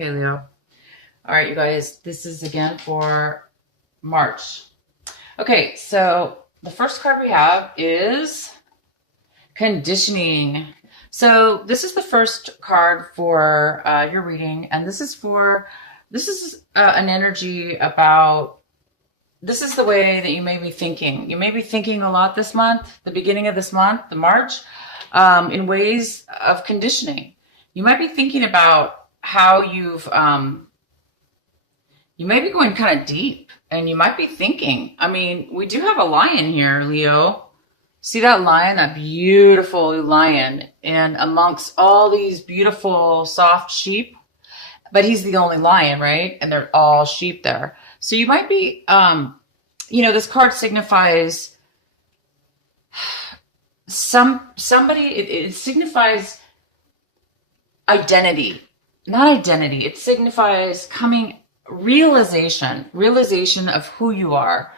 Okay, Leo. All right, you guys, this is again for March. Okay, so the first card we have is conditioning. So this is the first card for your reading, and this is an energy about, this is the way that you may be thinking. You may be thinking a lot this month, the beginning of this month, the March, in ways of conditioning. You might be thinking about how you may be going kind of deep, and you might be thinking, I mean, we do have a lion here, Leo. See that lion, that beautiful lion, and amongst all these beautiful soft sheep, but he's the only lion, right? And they're all sheep there. So you might be, this card signifies somebody, it signifies identity, not identity. It signifies realization of who you are.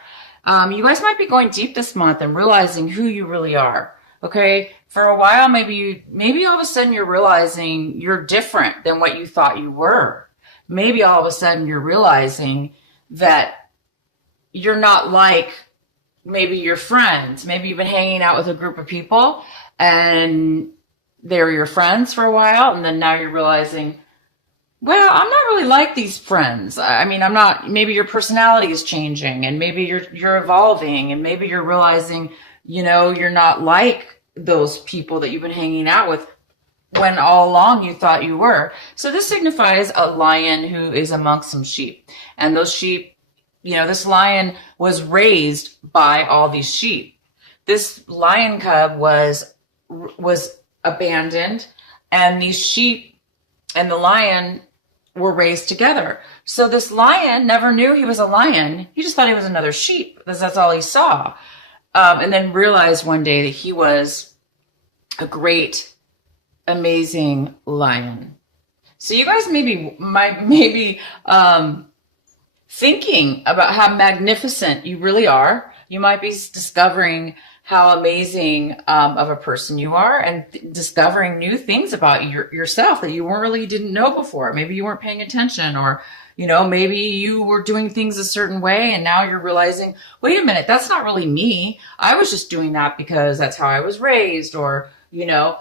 You guys might be going deep this month and realizing who you really are. Okay. For a while, maybe all of a sudden you're realizing you're different than what you thought you were. Maybe all of a sudden you're realizing that you're not like maybe your friends. Maybe you've been hanging out with a group of people and they were your friends for a while. And then now you're realizing, well, I'm not really like these friends. I mean, I'm not, maybe your personality is changing, and maybe you're evolving, and maybe you're realizing, you're not like those people that you've been hanging out with when all along you thought you were. So this signifies a lion who is amongst some sheep. And those sheep, this lion was raised by all these sheep. This lion cub was abandoned, and these sheep and the lion were raised together. So this lion never knew he was a lion. He just thought he was another sheep, because that's all he saw. And then realized one day that he was a great, amazing lion. So you guys might be thinking about how magnificent you really are. You might be discovering how amazing of a person you are, and discovering new things about yourself that you didn't know before. Maybe you weren't paying attention, or, maybe you were doing things a certain way, and now you're realizing, wait a minute, that's not really me. I was just doing that because that's how I was raised, or,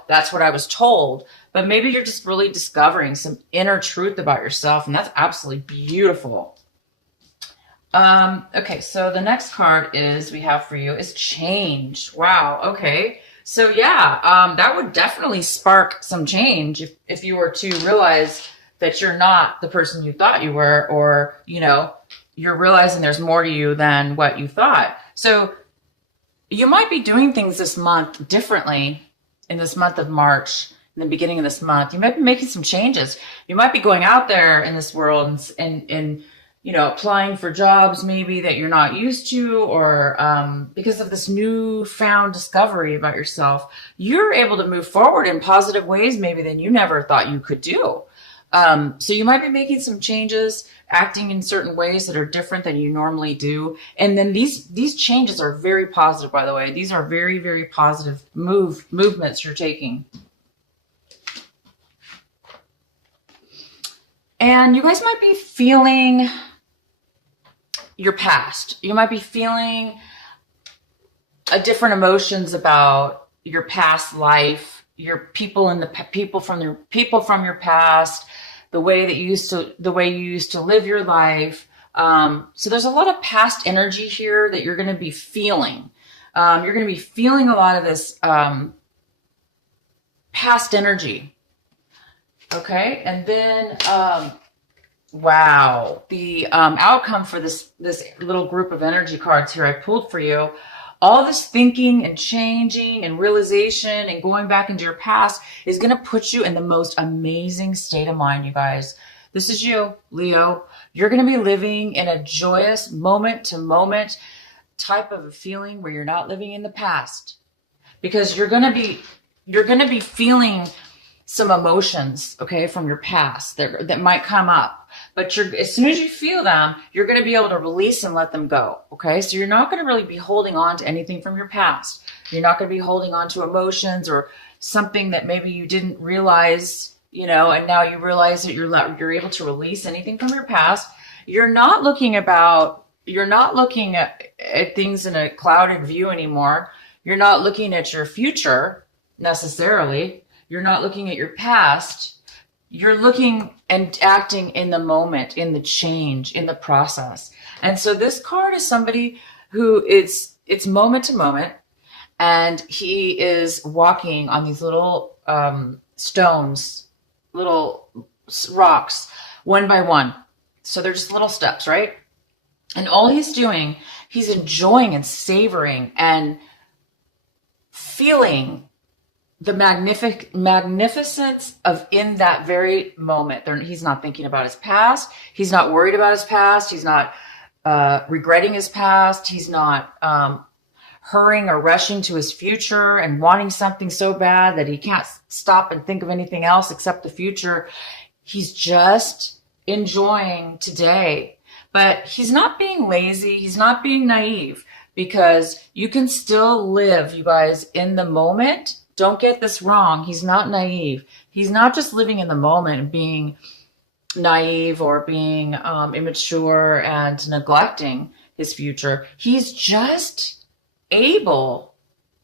that's what I was told. But maybe you're just really discovering some inner truth about yourself, and that's absolutely beautiful. Okay, so the next card we have for you is change. Wow. Okay. So yeah, that would definitely spark some change if you were to realize that you're not the person you thought you were, or, you're realizing there's more to you than what you thought. So you might be doing things this month differently in this month of March. In the beginning of this month, you might be making some changes. You might be going out there in this world and applying for jobs maybe that you're not used to, or because of this newfound discovery about yourself, you're able to move forward in positive ways maybe than you never thought you could do. So you might be making some changes, acting in certain ways that are different than you normally do. And then these changes are very positive, by the way. These are very, very positive movements you're taking. And you guys might be feeling your past. You might be feeling different emotions about your past life, your people from your past, the way you used to live your life. So there's a lot of past energy here that you're going to be feeling. You're going to be feeling a lot of this past energy. Okay, and then wow, the outcome for this little group of energy cards here I pulled for you, all this thinking and changing and realization and going back into your past is going to put you in the most amazing state of mind, you guys. This is you, Leo. You're going to be living in a joyous moment to moment type of a feeling where you're not living in the past, because you're going to be feeling some emotions, okay, from your past that might come up. But as soon as you feel them, you're going to be able to release and let them go, okay? So you're not going to really be holding on to anything from your past. You're not going to be holding on to emotions or something that maybe you didn't realize and now you realize that you're able to release anything from your past. You're not looking at things in a clouded view anymore. You're not looking at your future necessarily. You're not looking at your past. You're looking and acting in the moment, in the change, in the process. And so this card is somebody who it's moment to moment, and he is walking on these little stones, little rocks, one by one. So they're just little steps, right? And all he's doing, he's enjoying and savoring and feeling the magnificence of in that very moment. He's not thinking about his past. He's not worried about his past. He's not regretting his past. He's not hurrying or rushing to his future and wanting something so bad that he can't stop and think of anything else except the future. He's just enjoying today. But he's not being lazy. He's not being naive, because you can still live, you guys, in the moment. Don't get this wrong. He's not naive. He's not just living in the moment and being naive or being immature and neglecting his future. He's just able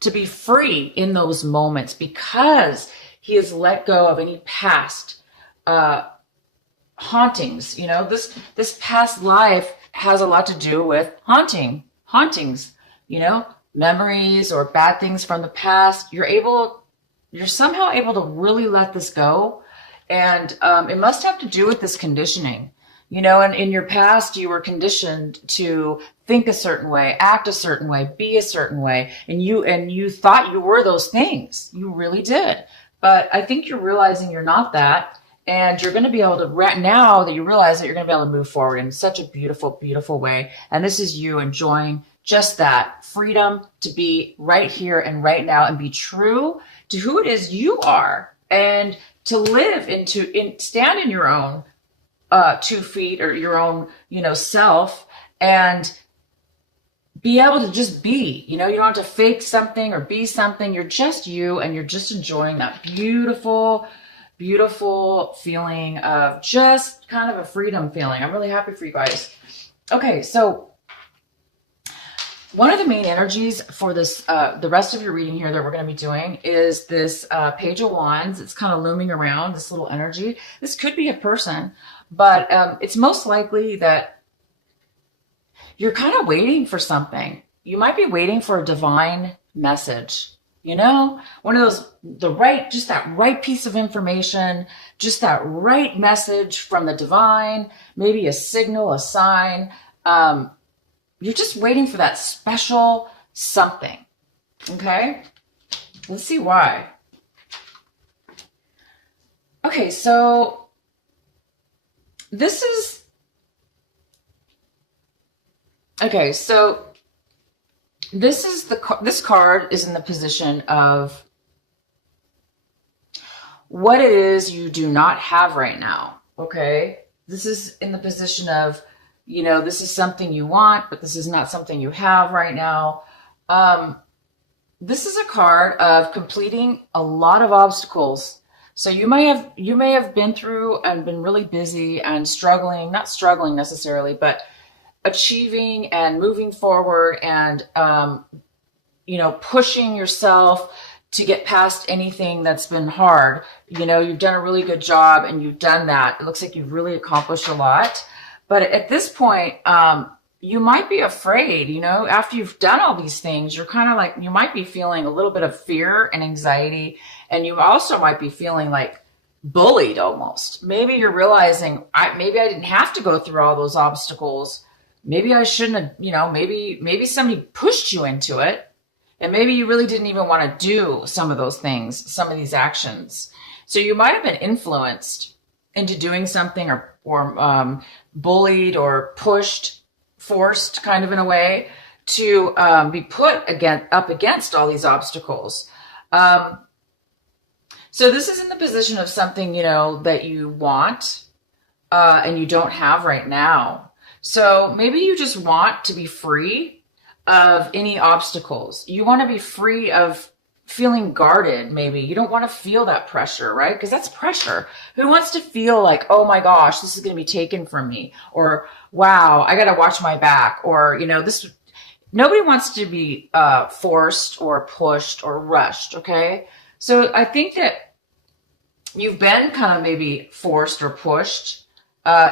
to be free in those moments because he has let go of any past hauntings. This past life has a lot to do with hauntings, memories or bad things from the past. You're somehow able to really let this go. And it must have to do with this conditioning, and in your past, you were conditioned to think a certain way, act a certain way, be a certain way. And you thought you were those things. You really did. But I think you're realizing you're not that. And you're going to be able to, now that you realize that, you're going to be able to move forward in such a beautiful, beautiful way. And this is you enjoying just that freedom to be right here and right now and be true to who it is you are, and to live stand in your own 2 feet, or your own, self, and be able to just be. You don't have to fake something or be something. You're just you, and you're just enjoying that beautiful, beautiful feeling of just kind of a freedom feeling. I'm really happy for you guys. Okay, so one of the main energies for this, the rest of your reading here that we're going to be doing, is this Page of Wands. It's kind of looming around, this little energy. This could be a person, but it's most likely that you're kind of waiting for something. You might be waiting for a divine message. One of those, just that right piece of information, just that right message from the divine, maybe a signal, a sign. You're just waiting for that special something. Okay? Let's see why. Okay, so this card is in the position of what it is you do not have right now. Okay? This is in the position of, this is something you want, but this is not something you have right now. This is a card of completing a lot of obstacles. So you may have been through and been really busy and struggling, not struggling necessarily, but achieving and moving forward and, pushing yourself to get past anything that's been hard. You've done a really good job, and you've done that. It looks like you've really accomplished a lot. But at this point, you might be afraid, after you've done all these things, you're kind of like, you might be feeling a little bit of fear and anxiety. And you also might be feeling like bullied almost. Maybe you're realizing, maybe I didn't have to go through all those obstacles. Maybe I shouldn't have, maybe somebody pushed you into it. And maybe you really didn't even want to do some of those things, some of these actions. So you might have been influenced into doing something, or bullied or pushed, forced kind of in a way to be put up against all these obstacles. So this is in the position of something, that you want and you don't have right now. So maybe you just want to be free of any obstacles. You want to be free of feeling guarded. Maybe you don't want to feel that pressure, right? Because that's pressure. Who wants to feel like, oh my gosh, this is going to be taken from me, or wow, I got to watch my back, or this. Nobody wants to be forced or pushed or rushed. Okay, so I think that you've been kind of maybe forced or pushed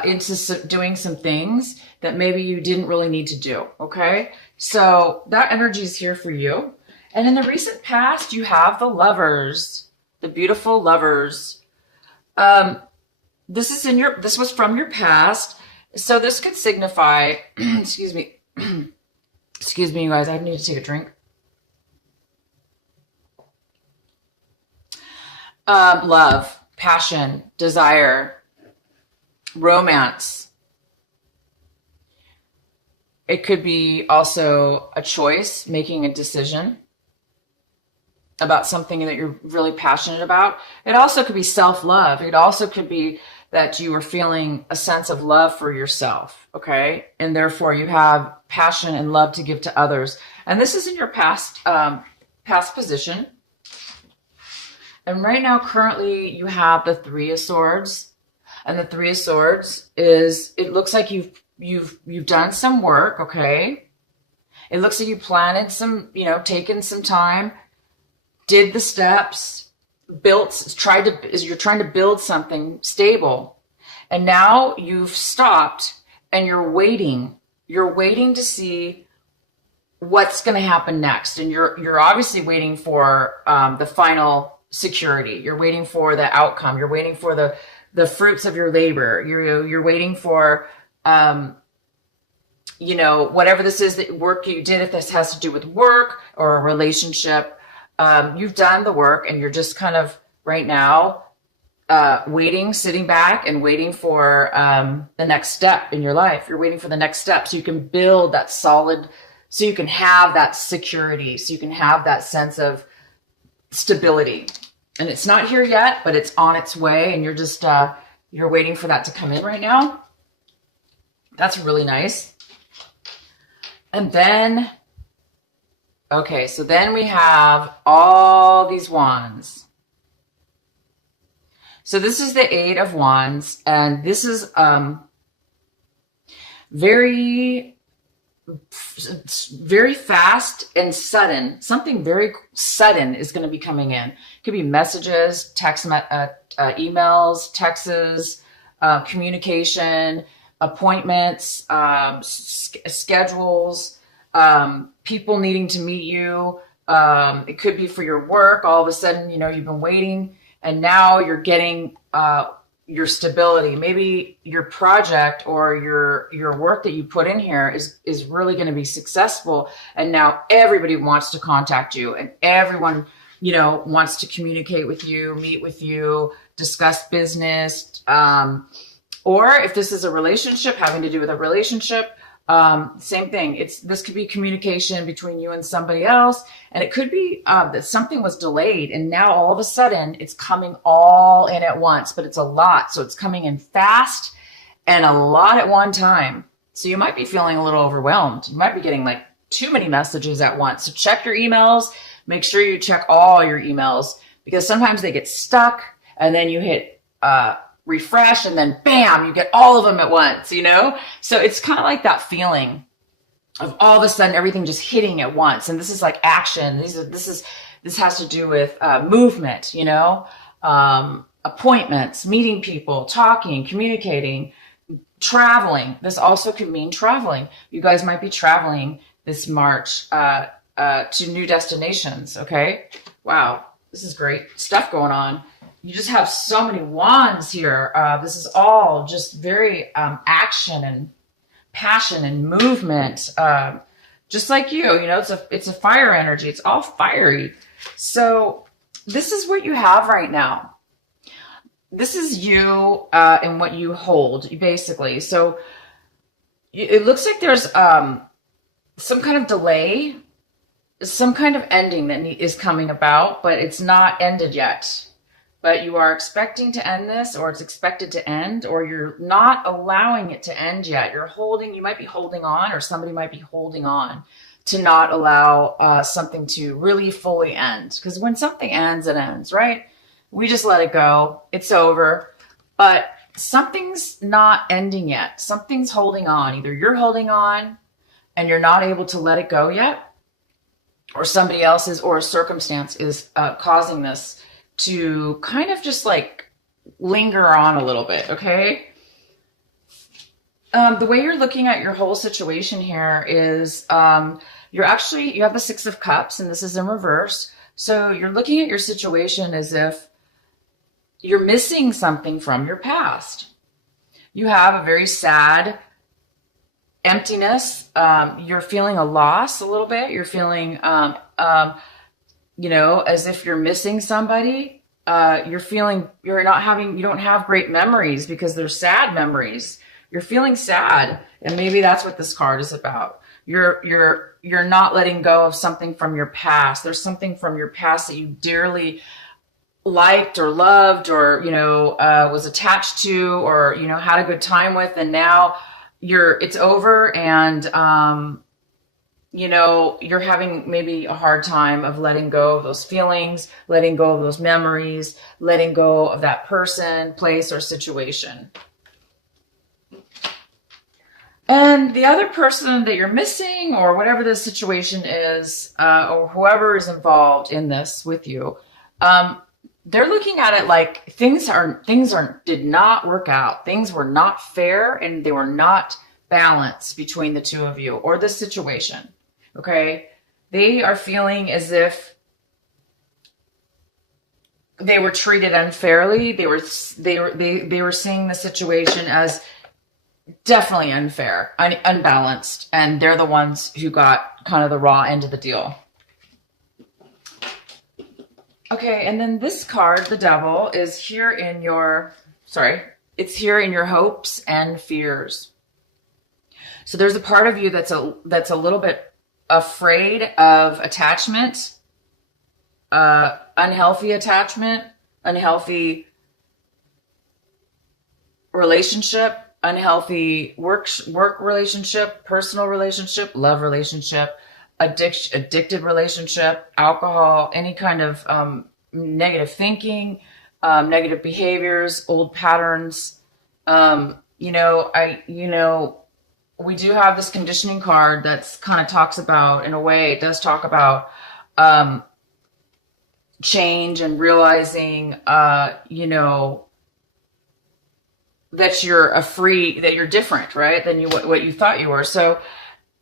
into doing some things that maybe you didn't really need to do. Okay, so that energy is here for you. And in the recent past, you have the Lovers, the beautiful Lovers. This was from your past. So this could signify, excuse me, excuse me, you guys, I need to take a drink. Love, passion, desire, romance. It could be also a choice, making a decision about something that you're really passionate about. It also could be self-love. It also could be that you are feeling a sense of love for yourself, okay? And therefore you have passion and love to give to others. And this is in your past position. And right now, currently, you have the Three of Swords. And the Three of Swords is, it looks like you've done some work, okay? It looks like you planted some, taken some time, did the steps, you're trying to build something stable. And now you've stopped and you're waiting. You're waiting to see what's going to happen next. And you're obviously waiting for the final security. You're waiting for the outcome. You're waiting for the fruits of your labor. You're waiting for, whatever this is, that work you did, if this has to do with work or a relationship. You've done the work and you're just kind of right now waiting, sitting back and waiting for the next step in your life. You're waiting for the next step so you can build that solid, so you can have that security, so you can have that sense of stability. And it's not here yet, but it's on its way, and you're just you're waiting for that to come in right now. That's really nice. And then okay, so then we have all these wands. So this is the Eight of Wands, and this is very fast and sudden. Something very sudden is going to be coming in. It could be messages, emails, texts, communication, appointments, schedules, people needing to meet you. It could be for your work. All of a sudden, you've been waiting and now you're getting your stability. Maybe your project or your work that you put in here is really going to be successful. And now everybody wants to contact you, and everyone, wants to communicate with you, meet with you, discuss business. Or if this is a relationship, having to do with a relationship, same thing. This could be communication between you and somebody else. And it could be that something was delayed and now all of a sudden it's coming all in at once, but it's a lot. So it's coming in fast and a lot at one time. So you might be feeling a little overwhelmed. You might be getting like too many messages at once. So check your emails. Make sure you check all your emails, because sometimes they get stuck and then you hit, refresh and then bam, you get all of them at once, So it's kind of like that feeling of all of a sudden everything just hitting at once. And this is like action. This has to do with movement, appointments, meeting people, talking, communicating, traveling. This also could mean traveling. You guys might be traveling this March to new destinations. Okay. Wow. This is great stuff going on. You just have so many wands here. This is all just very action and passion and movement. Just like you, it's a fire energy. It's all fiery. So this is what you have right now. This is you and what you hold, basically. So it looks like there's some kind of delay, some kind of ending that is coming about, but it's not ended yet. But you are expecting to end this, or it's expected to end, or you're not allowing it to end yet. You might be holding on, or somebody might be holding on to not allow something to really fully end. Because when something ends, it ends, right? We just let it go. It's over. But something's not ending yet. Something's holding on. Either you're holding on and you're not able to let it go yet, or somebody else's or a circumstance is causing this to kind of just like linger on a little bit, okay? The way you're looking at your whole situation here is you have the Six of Cups, and this is in reverse. So you're looking at your situation as if you're missing something from your past. You have a very sad emptiness. You're feeling a loss a little bit. You're feeling, as if you're missing somebody. You don't have great memories because they're sad memories. You're feeling sad, and maybe that's what this card is about. You're not letting go of something from your past. There's something from your past that you dearly liked or loved or, was attached to or, had a good time with. And now it's over and, you're having maybe a hard time of letting go of those feelings, letting go of those memories, letting go of that person, place, or situation. And the other person that you're missing or whatever the situation is, or whoever is involved in this with you, they're looking at it like things did not work out. Things were not fair and they were not balanced between the two of you or the situation. Okay. They are feeling as if they were treated unfairly. They were seeing the situation as definitely unfair, unbalanced, and they're the ones who got kind of the raw end of the deal. Okay, and then this card, the Devil, is here in your hopes and fears. So there's a part of you that's a little bit afraid of attachment, unhealthy attachment, unhealthy relationship, unhealthy work relationship, personal relationship, love relationship, addicted relationship, alcohol, any kind of negative thinking, negative behaviors, old patterns. We do have this conditioning card that's kind of talks about, in a way, it does talk about change and realizing, that you're different, right? Than what you thought you were. So,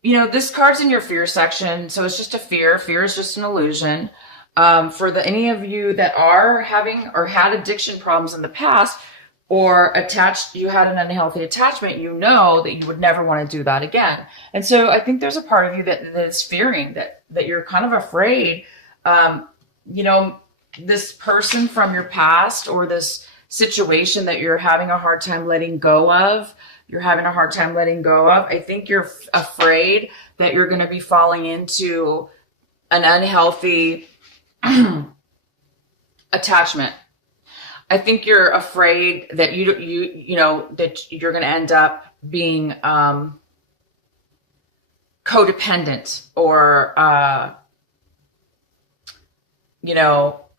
this card's in your fear section. So it's just a fear. Fear is just an illusion. For any of you that are having or had addiction problems in the past or you had an unhealthy attachment, you know that you would never want to do that again. And so I think there's a part of you that's fearing that you're kind of afraid, this person from your past or this situation that you're having a hard time letting go of. I think you're afraid that you're going to be falling into an unhealthy attachment. I think you're afraid that that you're going to end up being codependent or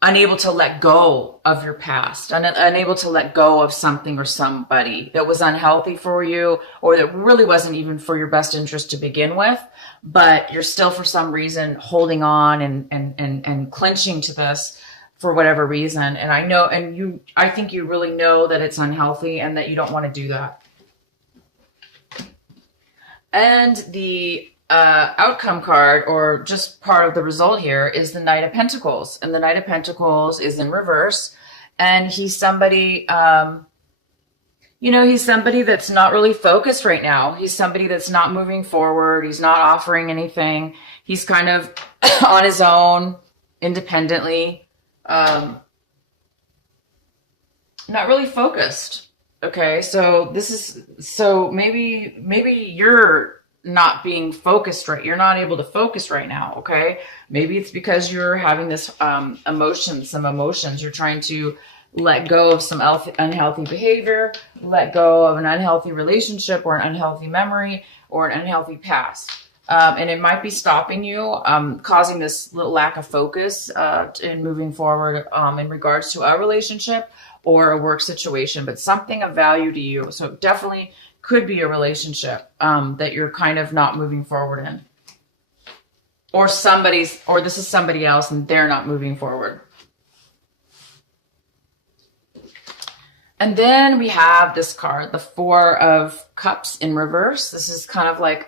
unable to let go of your past, unable to let go of something or somebody that was unhealthy for you or that really wasn't even for your best interest to begin with, but you're still for some reason holding on and clenching to this for whatever reason. And I think you really know that it's unhealthy and that you don't want to do that. And the outcome card, or just part of the result here, is the Knight of Pentacles. And the Knight of Pentacles is in reverse. And he's somebody, he's somebody that's not really focused right now. He's somebody that's not moving forward. He's not offering anything. He's kind of on his own, independently, not really focused. Okay, so maybe you're not being focused right. You're not able to focus right now. Okay. Maybe it's because you're having this, some emotions. You're trying to let go of some unhealthy behavior, let go of an unhealthy relationship or an unhealthy memory or an unhealthy past. And it might be stopping you, causing this little lack of focus in moving forward in regards to a relationship or a work situation, but something of value to you. So it definitely could be a relationship that you're kind of not moving forward in. Or this is somebody else and they're not moving forward. And then we have this card, the Four of Cups in reverse. This is kind of like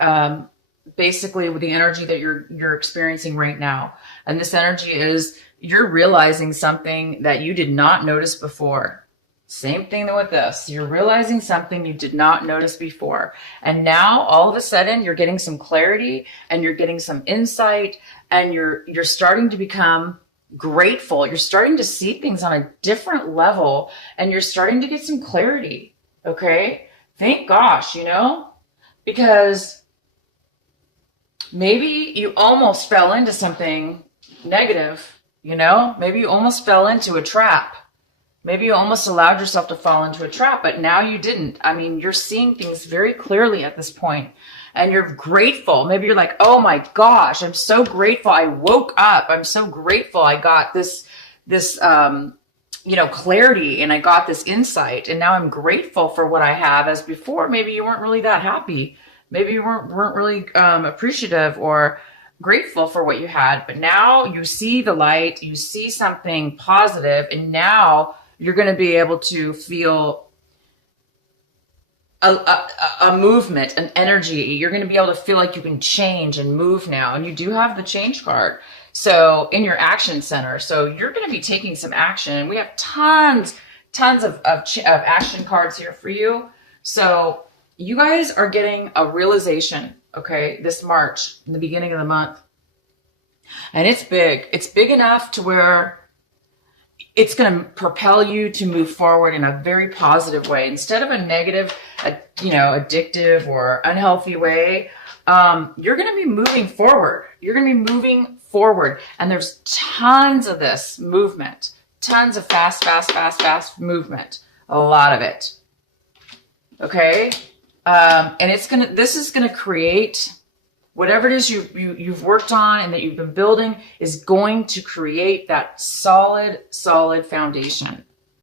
basically with the energy that you're experiencing right now. And this energy is you're realizing something that you did not notice before. Same thing with this. You're realizing something you did not notice before. And now all of a sudden you're getting some clarity and you're getting some insight and you're starting to become grateful. You're starting to see things on a different level and you're starting to get some clarity. Okay? Thank gosh, because maybe you almost fell into something negative, maybe you almost fell into a trap. Maybe you almost allowed yourself to fall into a trap, but now you didn't. I mean, you're seeing things very clearly at this point and you're grateful. Maybe you're like, oh my gosh, I'm so grateful. I woke up. I'm so grateful. I got this clarity and I got this insight and now I'm grateful for what I have, as before, maybe you weren't really that happy. Maybe you weren't really appreciative or grateful for what you had, but now you see the light, you see something positive, and now you're going to be able to feel a movement, an energy. You're going to be able to feel like you can change and move now. And you do have the change card. So in your action center, so you're going to be taking some action. We have tons of action cards here for you. So you guys are getting a realization, okay, this March, in the beginning of the month. And it's big. It's big enough to where it's going to propel you to move forward in a very positive way. Instead of a negative, addictive or unhealthy way, you're going to be moving forward. You're going to be moving forward. And there's tons of this movement, tons of fast movement, a lot of it. Okay. And this is going to create whatever it is you've worked on and that you've been building is going to create that solid foundation.